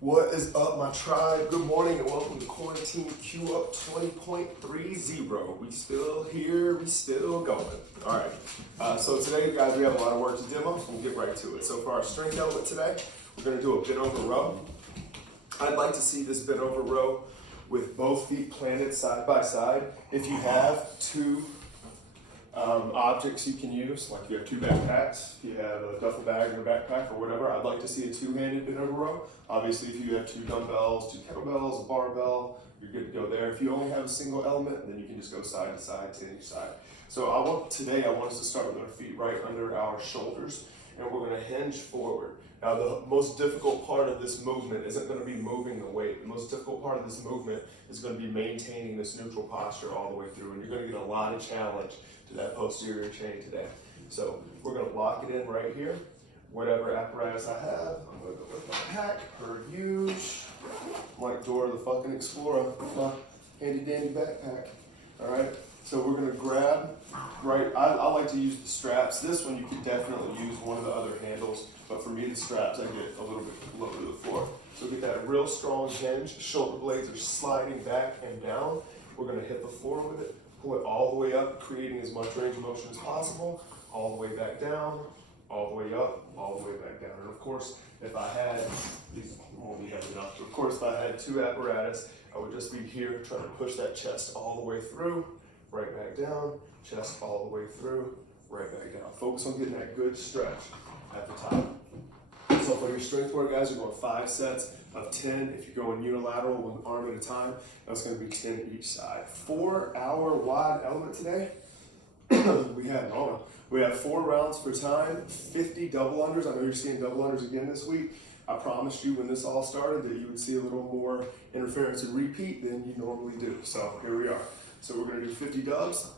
What is up, my tribe? Good morning and welcome to Quarantine Q Up 20.30. We still here, we still going. All right, so today, guys, we have a lot of work to demo. We'll get right to it. So for our strength element today, we're gonna do a bent over row. I'd like to see this bent over row with both feet planted side by side. If you have two objects you can use, like you have two backpacks, if you have a duffel bag or a backpack or whatever, I'd like to see a two-handed bent over row. Obviously, if you have two dumbbells, two kettlebells, a barbell, you're good to go there. If you only have a single element, then you can just go side to side, 10 each side. So I want us to start with our feet right under our shoulders, and we're gonna hinge forward. Now, the most difficult part of this movement isn't gonna be moving the weight. The most difficult part of this movement is gonna be maintaining this neutral posture all the way through, and you're gonna get a lot of challenge to that posterior chain today. So we're gonna lock it in right here. Whatever apparatus I have, I'm gonna go with my pack, per usual. Like Dora the fucking Explorer, my handy dandy backpack. All right, so we're gonna grab, right, I like to use the straps. This one you could definitely use one of the other handles, but for me the straps I get a little bit lower to the floor. So get that real strong hinge, shoulder blades are sliding back and down. We're gonna hit the floor with it, pull it all the way up, creating as much range of motion as possible, all the way back down, all the way up, all the way back down. And of course, if I had, these won't be heavy enough, but of course if I had two apparatus, I would just be here trying to push that chest all the way through, right back down, chest all the way through, right back down. Focus on getting that good stretch at the top. So for your strength work, guys, you're going 5 sets of 10. If you're going unilateral, one arm at a time, that's going to be 10 each side. For our wide element today, we have 4 rounds for time, 50 double unders. I know you're seeing double unders again this week. I promised you when this all started that you would see a little more interference and repeat than you normally do. So here we are. So we're going to do 50 dubs,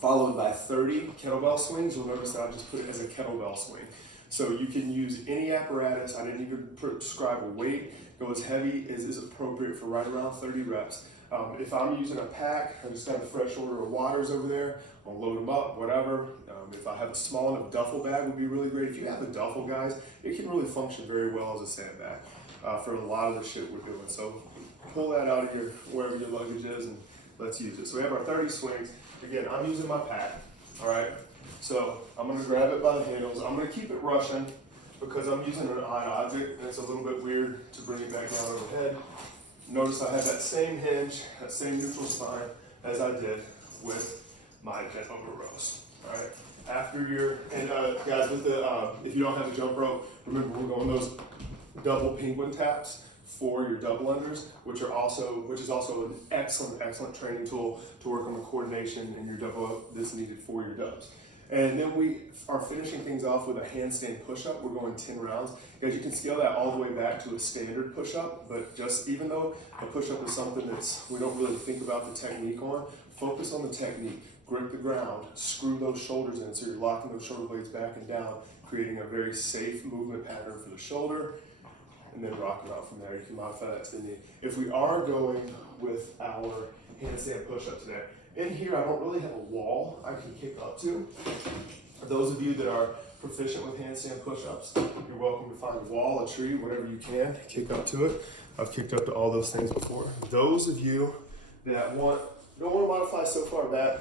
followed by 30 kettlebell swings. You'll notice that I just put it as a kettlebell swing. So you can use any apparatus. I didn't even prescribe a weight. Go as heavy as is appropriate for right around 30 reps. If I'm using a pack, I just got a fresh order of waters over there. I'll load them up, whatever. If I have a small enough duffel bag, would be really great. If you have a duffel, guys, it can really function very well as a sandbag for a lot of the shit we're doing. So pull that out of your, wherever your luggage is, and let's use it. So we have our 30 swings. Again, I'm using my pack, all right? So I'm gonna grab it by the handles. I'm gonna keep it Russian because I'm using an odd object, and it's a little bit weird to bring it back down overhead. Notice I have that same hinge, that same neutral spine as I did with my bent over rows, all right? After your, and guys, with the, if you don't have a jump rope, remember we're going those double penguin taps for your double unders, which is also an excellent training tool to work on the coordination and your double up that's needed for your dubs. And then we are finishing things off with a handstand push-up. We're going 10 rounds. Guys, you can scale that all the way back to a standard push-up, but just even though a push-up is something we don't really think about the technique on, focus on the technique. Grip the ground, screw those shoulders in so you're locking those shoulder blades back and down, creating a very safe movement pattern for the shoulder, and then rock it out from there. You can modify that to the knee. If we are going with our handstand push-up today, in here I don't really have a wall I can kick up to. For those of you that are proficient with handstand push-ups, you're welcome to find a wall, a tree, whatever you can, kick up to it. I've kicked up to all those things before. Those of you that don't want to modify so far back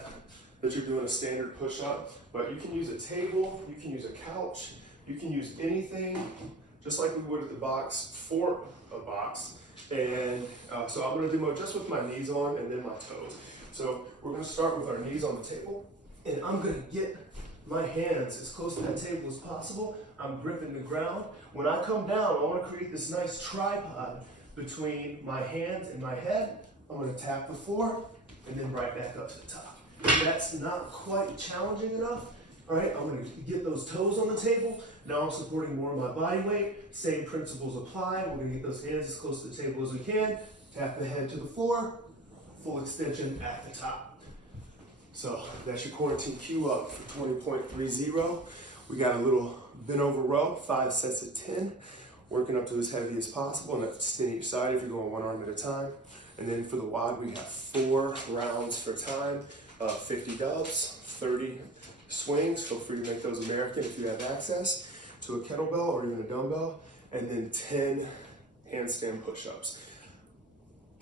that you're doing a standard push-up, but you can use a table, you can use a couch, you can use anything, just like we would at the box, for a box. And so I'm gonna demo just with my knees on and then my toes. So we're gonna start with our knees on the table, and I'm gonna get my hands as close to that table as possible. I'm gripping the ground. When I come down, I wanna create this nice tripod between my hands and my head. I'm gonna tap the floor, and then right back up to the top. If that's not quite challenging enough, all right, I'm gonna get those toes on the table. Now I'm supporting more of my body weight. Same principles apply. We're gonna get those hands as close to the table as we can. Tap the head to the floor. Full extension at the top. So that's your quarantine Q up for 20.30. We got a little bent over row, 5 sets of 10, working up to as heavy as possible, and that's 10 each side if you're going one arm at a time. And then for the wide, we have 4 rounds for time, 50 dubs, 30 swings. Feel free to make those American if you have access to a kettlebell or even a dumbbell, and then 10 handstand push-ups.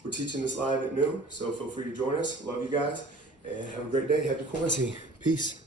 We're teaching this live at noon, so feel free to join us. Love you guys, and have a great day. Happy quarantine. Peace.